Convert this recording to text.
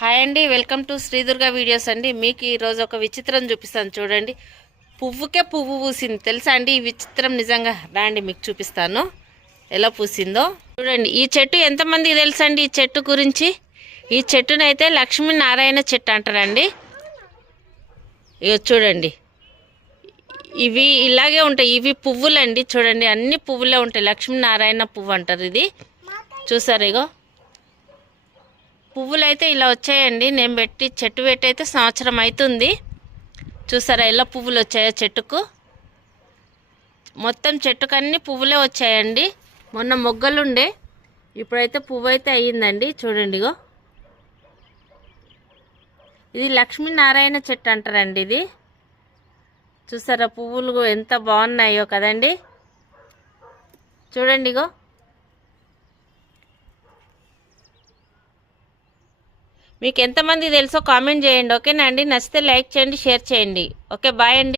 Hi అండి, welcome to Shri Durga videos అండి. మీకు ఈరోజు ఒక విచిత్రం చూపిస్తాను చూడండి. పువ్వుకే పువ్వు పూసింది తెలుసా అండి. ఈ విచిత్రం నిజంగా రాండి మీకు చూపిస్తాను ఎలా పూసిందో చూడండి. ఈ చెట్టు ఎంతమందికి తెలుసండి? ఈ చెట్టు గురించి, ఈ చెట్టునైతే లక్ష్మీనారాయణ చెట్టు అంటారండి. ఇక చూడండి, ఇవి ఇలాగే ఉంటాయి. ఇవి పువ్వులండి చూడండి, అన్ని పువ్వులే ఉంటాయి. లక్ష్మీనారాయణ పువ్వు అంటారు ఇది. చూసారు ఇగో పువ్వులు అయితే ఇలా వచ్చాయండి. నేను చెట్టు పెట్టి అయితే సంవత్సరం అవుతుంది. చూసారా ఇలా పువ్వులు వచ్చాయో చెట్టుకు. మొత్తం చెట్టుకు అన్ని పువ్వులే వచ్చాయండి. మొన్న మొగ్గలుండే, ఇప్పుడైతే పువ్వు అయితే అయ్యిందండి. చూడండి ఇగో ఇది లక్ష్మీనారాయణ చెట్టు అంటారండి ఇది. చూసారా పువ్వులు ఎంత బాగున్నాయో కదండి. చూడండి ఇగో మీకు ఎంతమంది తెలుసో కామెంట్ చేయండి. ఓకేనా అండి? నచ్చితే లైక్ చేయండి, షేర్ చేయండి. ఓకే, బాయ్ అండి.